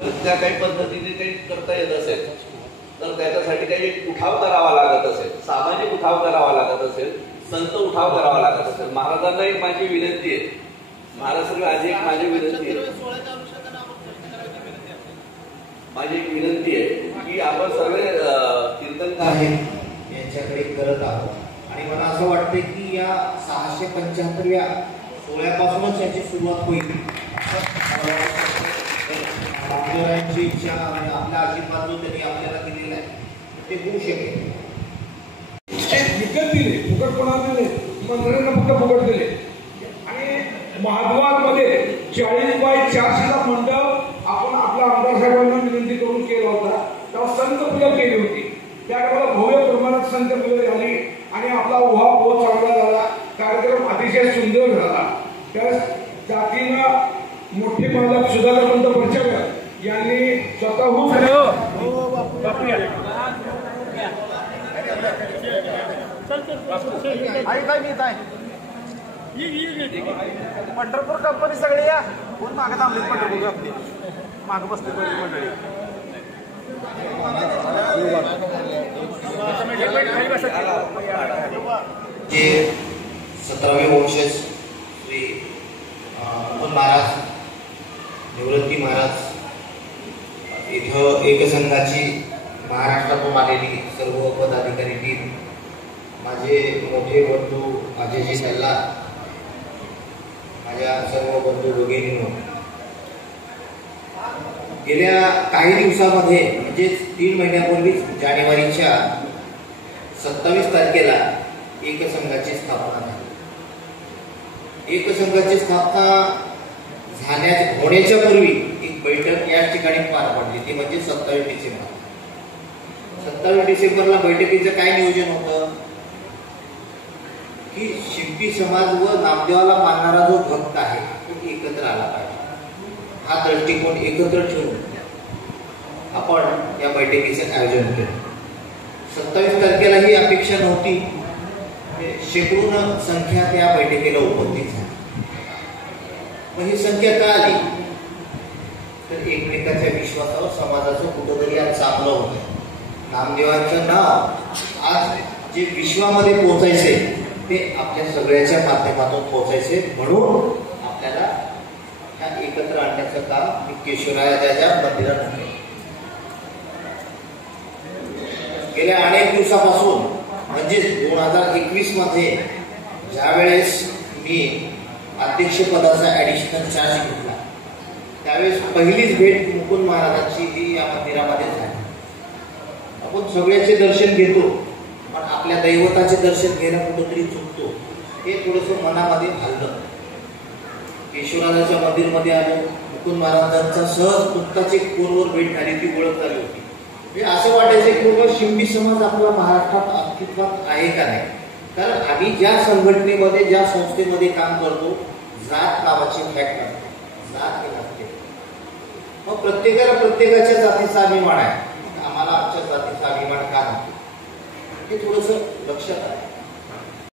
त्या काही पद्धतीने काही करता येत असेल तर त्याच्यासाठी काही उठाव करावा लागत असेल, सामाजिक उठाव करावा लागत असेल, संत उठाव करावा लागत असेल. महाराजांना एक माझी विनंती आहे, महाराज आज एक माझी विनंती आहे, माझी एक विनंती आहे की आपण सगळे कीर्तनकार आहेत यांच्याकडे करत आहोत आणि मला असं वाटतं की या 675व्या सोहळ्यापासूनच याची सुरुवात होईल. आपल्याची इच्छा आणि आपला आशीर्वाद जो त्यांनी आपल्याला दिलेला आहे ते होऊ शकेल. विकत दिले, फुकट कोणाला दिले, मंत्र्यांना फक्त फुकट दिले. आणि महाद्वारमध्ये 40x400चा मंडप आपण आपल्या आमदार साहेबांना विनंती करून केला होता. तेव्हा संत पूजा केली होती. त्यावेळेला भव्य प्रमाणात संत पूजा झाली आणि आपला उहापोह चांगला झाला, कार्यक्रम अतिशय सुंदर झाला. त्यावेळेस जातीनं मोठे मालक सुधाकरपंत परचाकर यांनी स्वतःहून पंढरपूर कंपनी सगळे या कोण मागे थांबले, पंढरपूर कंपनी मागे बसले मंडळी. जे 17वे वंशज श्री मुकुंद महाराज, निवृत्ती महाराज, इथं एकसंघाची महाराष्ट्रातून आलेली सर्व पदाधिकारी टीम, माझे मोठे बंधू अजयजी सल्ला, माझ्या सर्व बंधू भगिनींनो, गेल्या काही दिवसामध्ये म्हणजे 3 महिन्यापूर्वीच जानेवारीच्या 27 तारखेला एकसंघाची स्थापना झाली. एकसंघाची स्थापना होण्याच्या पूर्वी एक बैठक या ठिकाणी पार पडली, ती म्हणजे 27 डिसेंबर. 27 डिसेंबरला बैठकीचं काय नियोजन होतं की शिंपी समाज व नामदेवाला मानणारा जो भक्त आहे तो एकत्र आला पाहिजे. हा दृष्टिकोन एकत्र ठेवून आपण या बैठकीचं आयोजन केलं. 27 तारखेला ही अपेक्षा नव्हती, शेकडोन संख्या त्या बैठकीला उपस्थित झाली. पण ही संख्या का आली तर एकमेकाच्या विश्वासावर समाजाचं कुठंतरी आज चांगलं होतं. नामदेवांचं नाव आज जे विश्वामध्ये पोहोचायचे ते आपल्या सगळ्याच्या माध्यमातून पोहोचायचे, म्हणून आपल्याला ह्या एकत्र आणण्याचं काम केशवरायाच्या मंदिरात होते. गेल्या अनेक दिवसापासून म्हणजे 2021 मध्ये ज्या वेळेस मी अध्यक्षपदाचा ऍडिशनल चार्ज घेतला त्यावेळेस पहिलीच भेट मुकुंद महाराजांची ही या मंदिरामध्ये झाली. आपण सगळ्याचे दर्शन घेतो पण आपल्या दैवताचे दर्शन घेणं कुठंतरी चुकतो, हे थोडंसं मनामध्ये हल्लं. केशवराजाच्या मंदिरमध्ये आलो, मुकुंद महाराजांचा सहज पुस्तकाची फोनवर भेट झाली, ती ओळख झाली होती. असं वाटायचं की शिंपी समाज आपला महाराष्ट्रात अस्तित्वात आहे का नाही, कारण आम्ही ज्या संघटनेमध्ये ज्या संस्थेमध्ये काम करतो जात नावाची फॅक्ट नसते, जात हे नसते. मग प्रत्येकाला प्रत्येकाच्या जातीचा अभिमान आहे, आम्हाला आमच्या जातीचा अभिमान का नसतो हे थोडंसं लक्षात आहे.